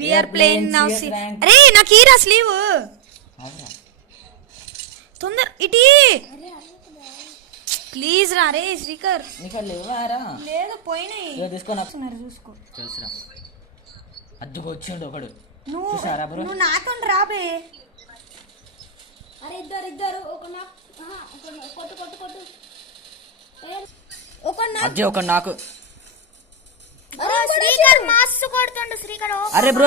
We are playing now. అరే నాకు ఈరా slew తొందర ఇటీ ప్లీజ్ రా. రే శ్రీకర్ లేవారా? లేదు పోయినాయి. చూసుకో తెలుసురా. అద్దుకు వచ్చిండు ఒకడు. నువ్వు నాతో రాబే. అరే ఇద్దరు ఒక నాకు. శ్రీకర్ మస్తు కొడుతుండు శ్రీకర్. అరే బ్రో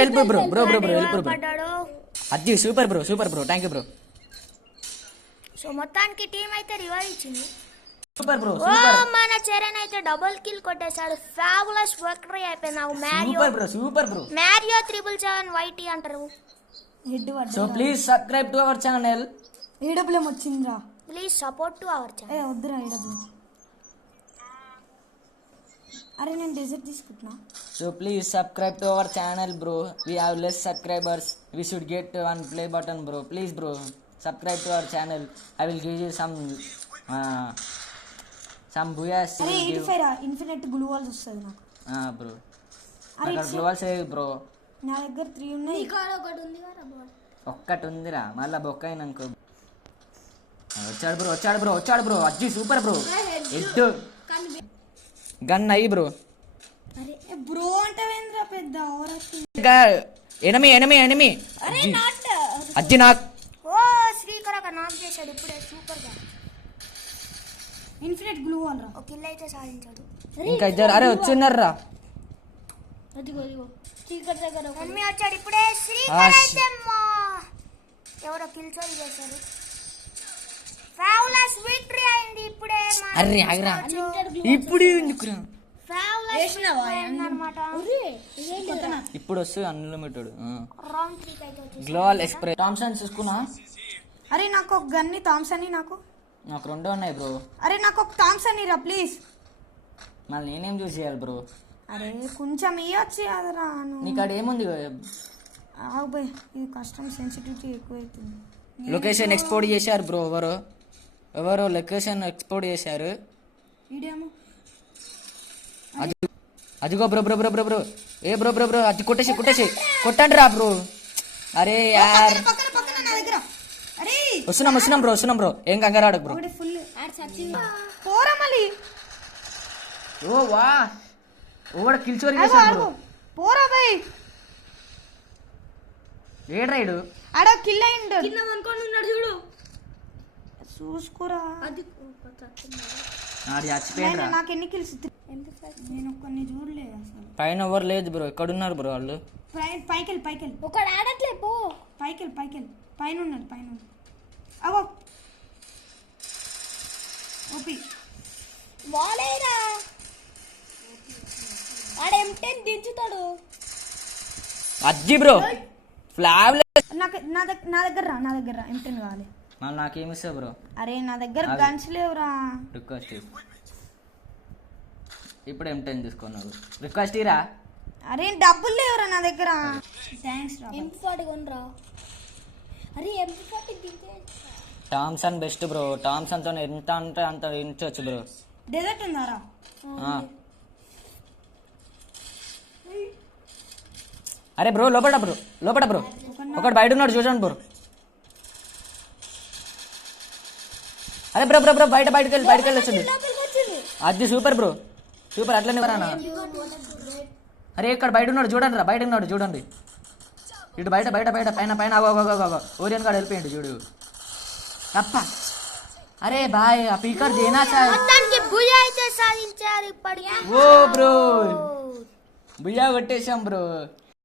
హెల్ప్ బ్రో. అజ్జి super bro thank you bro. So మొత్తానికి టీం అయితే రివైవ్ ఇచ్చింది. Super bro. మన చరణ్ అయితే డబుల్ కిల్ కొట్టేశాడు. ఫ్యాబులస్ విక్టరీ అయిపోయింది. నాకు సూపర్ బ్రో మ్యారియో 777 వైటీ అంటారు. So please subscribe to our channel. A W M వచ్చిందిరా. Please support to our channel. వద్దురా ఏడబ్ల్యూఎం. అరే నేను డెజర్ట్ తీసుకుంటున్నా. So please subscribe to our channel bro. We have less subscribers. We should get one play button bro. Please bro subscribe to our channel. I will give you some booyahs. అరే 85 రా. Infinite glue walls వస్తది నాకు. Bro అక్కడ glue walls ఏ bro. నా దగ్గర 3 ఉన్నాయి. ఒక్కటి ఉందిరా మళ్ళా బొక్క అయినాకో. వచ్చాడు బ్రో. అజ్జి సూపర్ బ్రో. ఎడ్డు గన్ అయ్యి బ్రో. అరే బ్రో అంటవేంద్రా పెద్ద ఓవరాక్షన్. ఎనిమి అజ్జి నాకు. ఓ శ్రీకర్ ఒక నాక్ చేశాడు ఇప్పుడే. సూపర్ గా ఇన్ఫినిట్ గ్లూ వాల్ రా. ఒక కిల్ అయితే సాధించాడు. ఇంకా ఇద్దరు. అరే వచ్చిన్నారా. అదిగో శ్రీకర్ దగ్గర ఎనిమి వచ్చాడు ఇప్పుడే. శ్రీకర్ అయితే ఎవరో కిల్ చోరీ చేశారు. ఫ్యాబులస్ విక్టరీ అయింది ఇప్పుడే. అరే ఆగరా ఇప్పుడు ఎందుకురా. ఇప్పుడు వస్తుంది అన్లిమిటెడ్. రౌండ్ 3 అయితే వచ్చేసి గ్లోబల్ ఎక్స్ప్రెస్ థామ్సన్ చూసుకున్నా. అరే నాకు ఒక గన్ని థామ్సన్ నాకు 2 ఉన్నాయి బ్రో. అరే నాకు ఒక థామ్సన్ రా ప్లీజ్. మళ్ళీ నేనేం చూసి చేయాలి బ్రో. అరే కొంచెం ఇవ్వచ్చు కదరా. నీకు అక్కడ ఏముంది. బాయ్ ఇది కష్టం. సెన్సిటివిటీ ఎక్కువ అవుతుంది. లొకేషన్ ఎక్స్పోర్ట్ చేశారు బ్రో. ఎవరో లొకేషన్ ఎక్స్పోర్ట్ చేశారు. అదిగో బ్రో ఏ బ్రో అది కొట్టేసి కొట్టండి రా బ్రో. అరే యార్ వస్తున్నాం బ్రో. ఏం కంగారాడు బ్రో. ఓ వా ఓడ కిల్ చోరీ చేశాడు బ్రో. పోరా బై ఏడ్ రైడు ఆడ కిల్ అయిండు. కింద అనుకొని ఉన్నాడు చూడు. చూసుకోరా. అది చచ్చిపోయాడు. నాకు ఎన్ని కిల్స్? నేను కొన్ని చూడలేదు అసలు. పైన ఎవరు లేదు బ్రో. ఎక్కడున్నారు బ్రో వాళ్ళు? పైకి ఒక ఆడట్లే పో. పైకి పైన ఉన్నాడు. అవో ఓపి వాలేరా. ఆడ M10 దించుతాడు. అజ్జి బ్రో ఫ్లావ్ నా దగ్గర రా. M10 కావాలి. మళ్ళీ నాకేమిస్తా బ్రో. అరే నా దగ్గర గన్స్ లేవురా. రిక్వెస్ట్ ఇప్పుడు M10 తీసుకున్నావు. రిక్వెస్ట్ ఇరా. అరే డబ్బులు లేవురా నా దగ్గర. థ్యాంక్స్ రా. M40 కొనరా. అరే M40 దించే. Thomson best bro. థామ్సన్ తో ఎంత అంటే అంత ఇంచొచ్చు బ్రో. డెజర్ట్ ఉందారా? అరే బ్రో లోపల బ్రో. ఒకటి బయట ఉన్నాడు చూడండి బ్రో. అరే బ్రో బయటకి వెళ్ళి వచ్చింది. అది సూపర్ బ్రో. సూపర్ అట్లనే రానా. అరే ఇక్కడ బయట ఉన్నాడు చూడండి. ఇటు బయట పైన ఓరియన్ గాడు వెళ్ళిపోయింది చూడు. అప్ప అరే బాయ్ ఆ పీకర్ దేనా చాయ్. మొత్తానికి బుయా అయితే సాధించారు ఇప్పటికి. ఓ బ్రో బుయా కొట్టేశాం బ్రో.